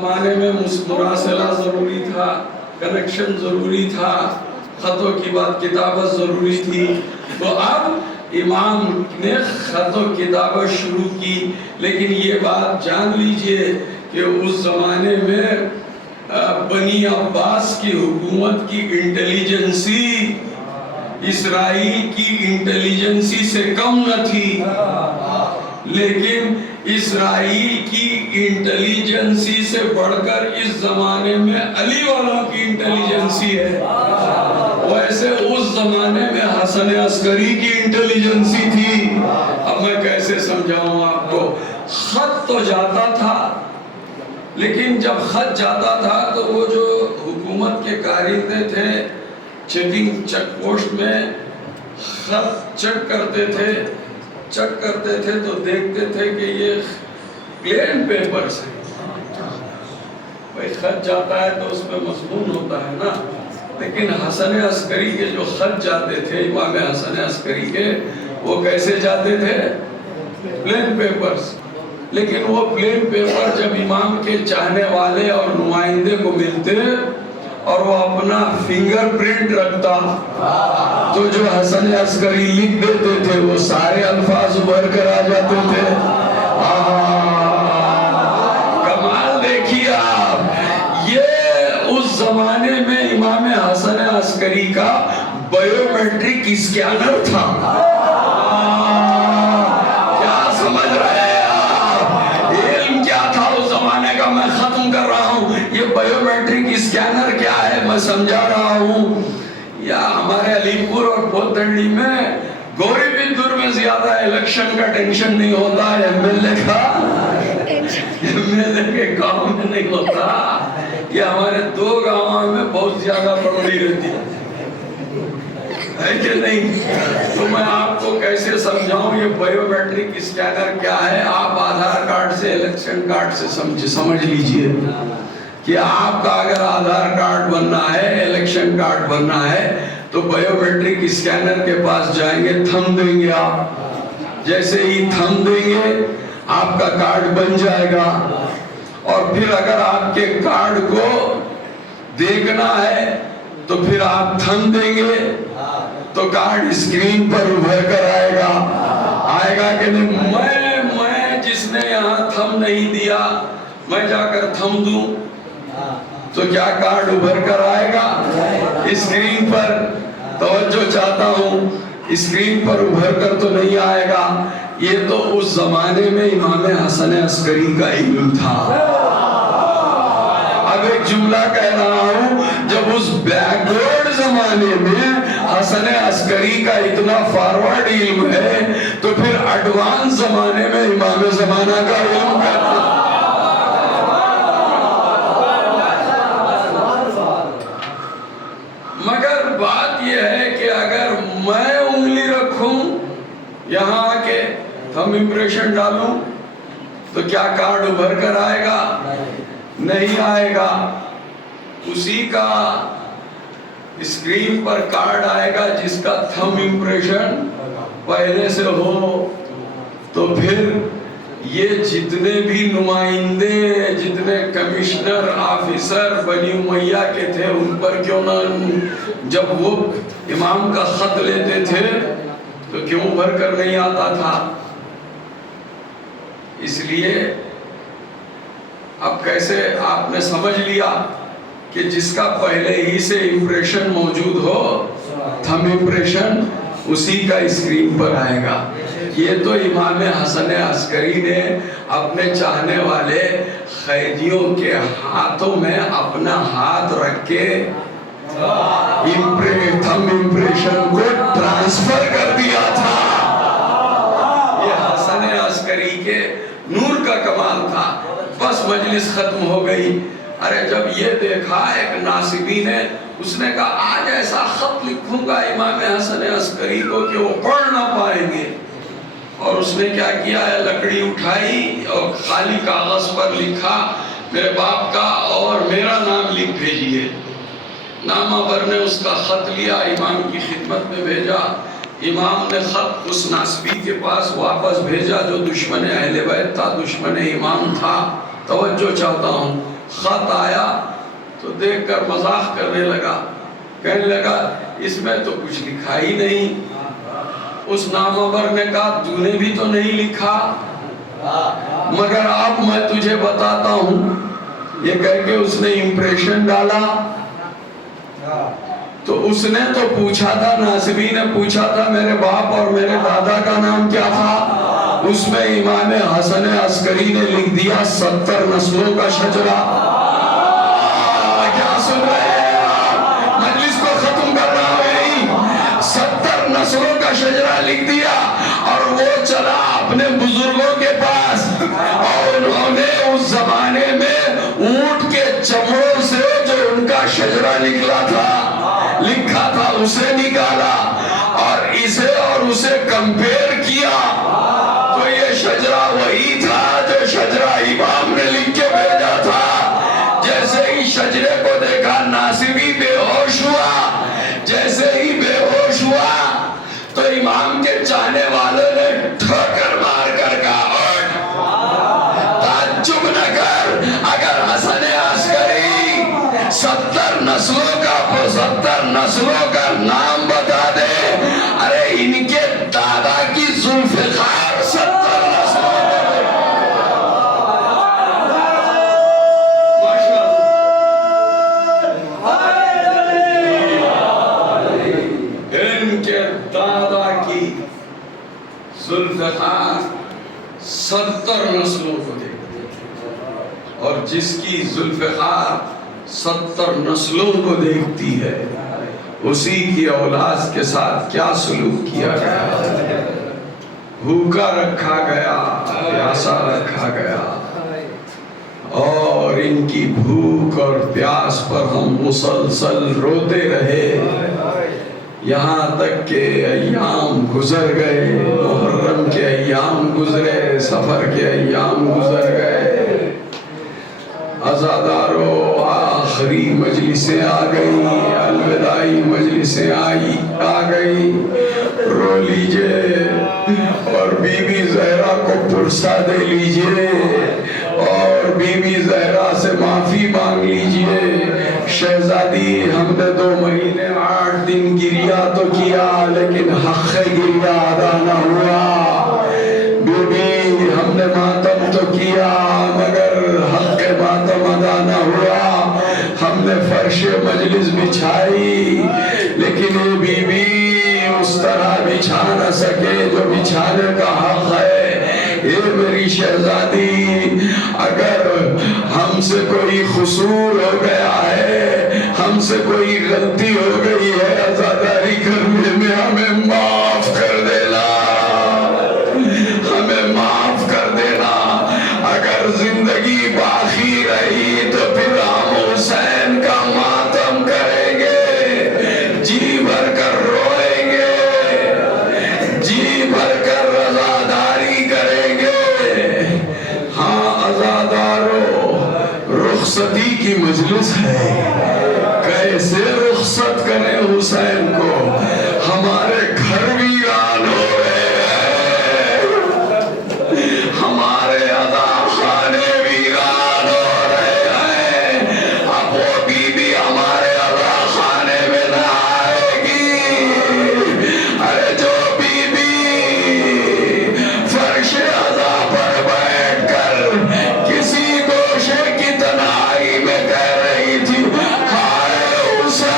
زمانے میں مراسلہ ضروری تھا، کنیکشن ضروری تھا، خطوں کی بات کتابت ضروری تھی، تو اب امام نے خط و کتابت شروع کی۔ لیکن یہ بات جان لیجئے کہ اس زمانے میں بنی عباس کی حکومت کی انٹیلیجنسی اسرائیل کی انٹیلیجنسی سے کم نہ تھی، لیکن اسرائیل کی انٹیلیجنسی سے بڑھ کر اس زمانے میں علی والوں کی انٹیلیجنسی ہے۔ ویسے اس زمانے میں حسن عسکری کی انٹیلیجنسی تھی۔ اب میں کیسے سمجھاؤں آپ کو؟ خط تو جاتا تھا، لیکن جب خط جاتا تھا تو وہ جو حکومت کے کارندے تھے چیکنگ چیک پوسٹ میں خط چیک کرتے تھے تو دیکھتے تھے کہ یہ پلین پیپر سے بھائی خط جاتا ہے تو اس میں مضمون ہوتا ہے نا، لیکن حسن عسکری کے جو خط جاتے تھے امام حسن عسکری کے، وہ کیسے جاتے تھے؟ Plain papers. لیکن وہ پلین پیپر جب امام کے چاہنے والے اور نمائندے کو ملتے اور وہ اپنا فنگر پرنٹ رکھتا تو جو حسن عسکری لکھ دیتے تھے وہ سارے الفاظ ابھر کر آ جاتے تھے۔ کمال دیکھیے آپ، یہ اس زمانے میں امام حسن عسکری کا بایو میٹرک اسکینر تھا۔ کیا سمجھ رہے ہیں آپ؟ علم کیا تھا اس زمانے کا؟ میں ختم کر رہا ہوں۔ یہ بایو میٹرک اسکینر کیا ہے میں سمجھا رہا ہوں۔ یا ہمارے علی پور اور بھوتڑی میں گوری بندر میں زیادہ الیکشن کا ٹینشن نہیں ہوتا، ایم ایل اے کے گاؤں میں نہیں ہوتا۔ یہ ہمارے دو گاؤں میں بہت زیادہ پڑوڑی رہتی ہے کہ نہیں؟ تو میں آپ کو کیسے سمجھاؤں یہ بایو میٹرک اسکینر کیا ہے؟ آپ آدھار کارڈ سے الیکشن کارڈ سے سمجھ لیجئے کہ آپ کا اگر آدھار کارڈ بننا ہے، الیکشن کارڈ بننا ہے تو بایو میٹرک اسکینر کے پاس جائیں گے، تھم دیں گے آپ، جیسے ہی تھم دیں گے آپ کا کارڈ بن جائے گا۔ اور پھر اگر آپ کے کارڈ کو دیکھنا ہے تو پھر آپ تھم دیں گے تو کارڈ اسکرین پر ابھر کر آئے گا کہ نہیں؟ میں جس نے یہاں تھم نہیں دیا میں جا کر تھم دوں تو کیا کارڈ ابھر کر آئے گا اسکرین پر؟ توجہ چاہتا ہوں، اسکرین پر ابھر کر تو نہیں آئے گا۔ یہ تو اس زمانے میں امام حسن عسکری کا علم تھا۔ اب ایک جملہ کہہ رہا ہوں، جب اس بیکورڈ زمانے میں حسن عسکری کا اتنا فارورڈ علم ہے تو پھر ایڈوانس زمانے میں امام زمانہ کا علم کرنا۔ مگر بات یہ ہے کہ اگر میں انگلی رکھوں یہاں آ کے تھم امپریشن ڈالوں تو کیا کارڈ ابھر کر آئے گا؟ نہیں آئے گا۔ اسی کا اسکرین پر کارڈ آئے گا جس کا تھم امپریشن پہلے سے ہو۔ تو پھر یہ جتنے بھی نمائندے، جتنے کمشنر آفیسر بنی امیہ کے تھے، ان پر کیوں نہ جب وہ امام کا خط لیتے تھے تو کیوں بھر کر نہیں آتا تھا؟ اس لیے اب کیسے آپ نے سمجھ لیا کہ جس کا پہلے ہی سے امپریشن موجود ہو، تھم امپریشن، اسی کا اسکرین پر آئے گا۔ یہ تو امام حسن عسکری نے اپنے چاہنے والے قیدیوں کے ہاتھوں میں اپنا ہاتھ رکھ کے تھم امپریشن کو ٹرانسفر کر دیا تھا۔ یہ حسن عسکری کے نور کا کمال تھا۔ بس مجلس ختم ہو گئی۔ ارے جب یہ دیکھا ایک ناصبی نے، اس نے کہا آج ایسا خط لکھوں گا امام حسن عسکری کو کہ وہ پڑھ نہ پائیں گے۔ اور اس نے کیا کیا ہے، لکڑی اٹھائی اور خالی کاغذ پر لکھا میرے باپ کا اور میرا نام لکھ بھیجیے۔ نامہ بر نے اس کا خط لیا، امام کی خدمت میں بھیجا۔ امام نے خط اس ناصبی کے پاس واپس بھیجا جو دشمن اہل بیت تھا، دشمن امام تھا۔ توجہ چاہتا ہوں، خط آیا تو دیکھ کر مذاق کرنے لگا، کہنے لگا اس میں تو کچھ لکھا ہی نہیں۔ اس نامور نے کہا تو نے بھی تو نہیں لکھا، مگر اب میں تجھے بتاتا ہوں۔ یہ کہہ کے اس نے امپریشن ڈالا۔ تو اس نے تو پوچھا تھا، ناصبی نے پوچھا تھا میرے باپ اور میرے دادا کا نام کیا تھا؟ اس میں امام حسن عسکری نے لکھ دیا 70 نسلوں کا شجرہ۔ کیا سن رہے ہیں آپ؟ مجلس کو ختم کر رہا ہوں۔ 70 نسلوں کا شجرہ لکھ دیا اور وہ چلا اپنے بزرگوں کے پاس، اور انہوں نے اس زمانے میں اونٹ کے چمڑوں سے جو ان کا شجرہ نکلا تھا، لکھا تھا، اسے نکالا اور اسے اور اسے کمپیر کیا، تو یہ شجرہ وہی تھا جو شجرہ امام نے لکھ کے بھیجا تھا۔ جیسے ہی شجرے کو دیکھا ناصبی بے ہوش ہوا، جیسے ہی بے ہوش ہوا تو امام کے چاہنے والوں نے ٹھوکر مار کر کہا تعجب نہ کر، اگر حسن عسکری 70 نسلوں کا نام بتا دے، ارے ان کے دادا کی ذوالفقار 70 نسلوں ان کے دادا کی ذوالفقار 70 نسلوں کو دیکھتے، اور جس کی ذوالفقار 70 نسلوں کو دیکھتی ہے، اسی کی اولاد کے ساتھ کیا سلوک کیا گیا؟ بھوکا رکھا گیا، پیاسا رکھا گیا، اور ان کی بھوک اور پیاس پر ہم مسلسل روتے رہے، یہاں تک کہ ایام گزر گئے، محرم کے ایام گزرے، سفر کے ایام گزر گئے، عزادارو آخری مجلسیں آ گئی، الوداعی مجلسیں آ گئی، رو لیجئے اور بی بی زہرا کو پرسہ دے لیجئے اور بی بی زہرا سے معافی مانگ لیجئے۔ شہزادی ہم نے 2 مہینے 8 دن گریا تو کیا، لیکن حق گریا ادا نہ ہوا۔ بی بی ہم نے ماتم تو کیا مگر حق ماتم ادا نہ ہوا۔ ہم نے فرش مجلس بچھائی لیکن یہ بی بی اس طرح بچھا نہ سکے جو بچھانے کا حق ہے۔ اے میری شہزادی، اگر ہم سے کوئی قصور ہو گیا ہے، ہم سے کوئی غلطی ہو گئی ہے عزاداری کرنے میں، ہمیں معاف کر دینا، ہمیں معاف کر دینا۔ اگر زندگی باقی رہی تو پھر ہم حسین کا ماتم کریں گے، جی بھر کر روئیں گے، جی بھر کر عزاداری کریں گے۔ ہاں عزادارو، رخصتی کی مجلس ہے، کیسے رخصت کریں حسین کو؟ ہمارے گھر ویران ہو رہے ہیں، ہمارے عزا خانے ویران ہو رہے ہیں، اب وہ بی بی ہمارے عزا خانے میں نہ آئے گی۔ ارے جو بی بی فرش عزا پر بیٹھ کر کسی گوشے کی تنہائی میں کہہ رہی تھی ہائے حسین،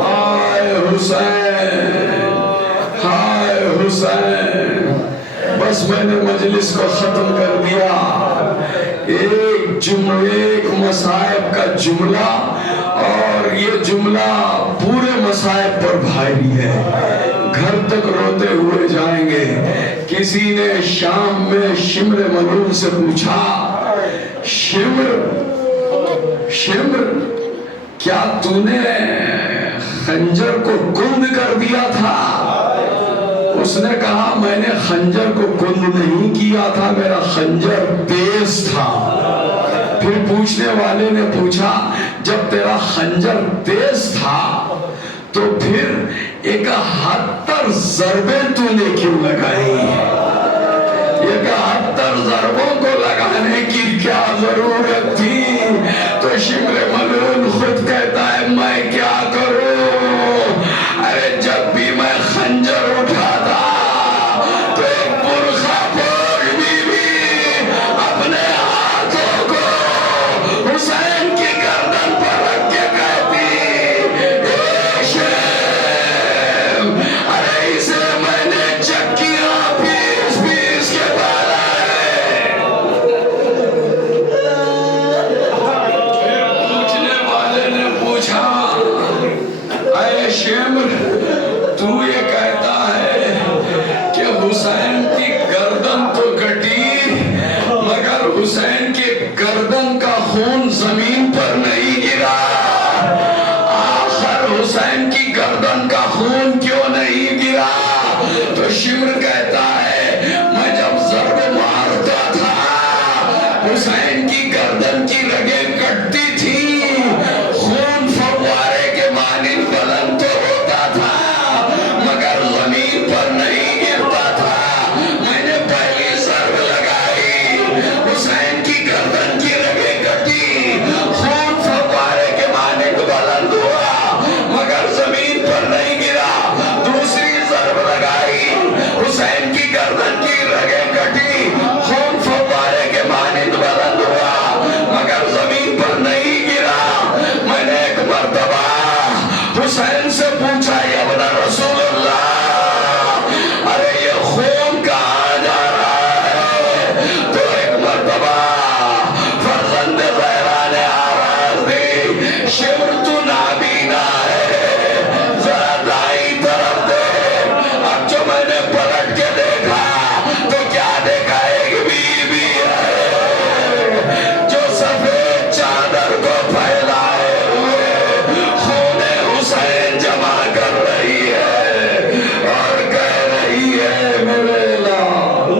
ہائے حسین، ہائے حسین، بس میں نے مجلس کو ختم کر دیا۔ ایک مصائب کا جملہ، اور یہ جملہ پورے مصائب پر بھاری ہے، گھر تک روتے ہوئے جائیں گے۔ کسی نے شام میں شمر منور سے پوچھا، شمر کیا تو نے خنجر کو کند کر دیا تھا؟ اس نے کہا میں نے خنجر کو کند نہیں کیا تھا، میرا خنجر تیز تھا۔ پھر پوچھنے والے نے پوچھا جب تیرا خنجر تیز تھا تو پھر 71 ضربیں تو نے کیوں لگائی؟ 74 ضربوں کو لگانے کی کیا ضرورت تھی؟ تو شمر ملعون خود کہتا ہے میں کیا کروں؟ ارے جب بھی میں خنجر اٹھاتا تو ایک برخا پوش بی بی اپنے ہاتھوں کو حسین کی گردن پر رکھ کے کہتی اے شیم، ارے اسے میں نے چکیاں پیس پیس کے پالا ہے۔ پوچھنے والے نے پوچھا اے شمر، تو یہ کہتا ہے کہ حسین کی گردن تو کٹی مگر حسین کے گردن کا خون زمین پر نہیں گرا، آخر حسین کی گردن کا خون کیوں نہیں گرا؟ تو شمر کہتا ہے میں جب ضرب مارتا تھا حسین کی گردن کی رگیں کٹتی تھی، خون فوارے کے مانند بلند تو ہوتا تھا مگر زمین پر نہیں گرتا تھا۔ میں نے پہلی ضرب لگائی، حسین کی گردن کی رگیں کٹی، خون فوارے کے مانند بلند ہوا مگر زمین پر نہیں گرا۔ دوسری ضرب لگائی، حسین کی گردن کی رگیں کٹی، خون فوارے کے مانند بلند ہوا مگر زمین پر نہیں گرا۔ میں نے ایک مرتبہ حسین سے پوچھا یا ابن رسول اللہ، ارے یہ خون کہاں جا رہا ہے؟ تو ایک مرتبہ فرزند زہرا نے آواز دی شمر تو نابینا ہے، ذرا دائیں طرف دیکھ۔ اب جو میں نے پلٹ کے دیکھا تو کیا دیکھا؟ ایک بی بی ہے جو سفید چادر کو پھیلائے ہوئے خون حسین جمع کر رہی ہے اور کہہ رہی ہے میرے لال۔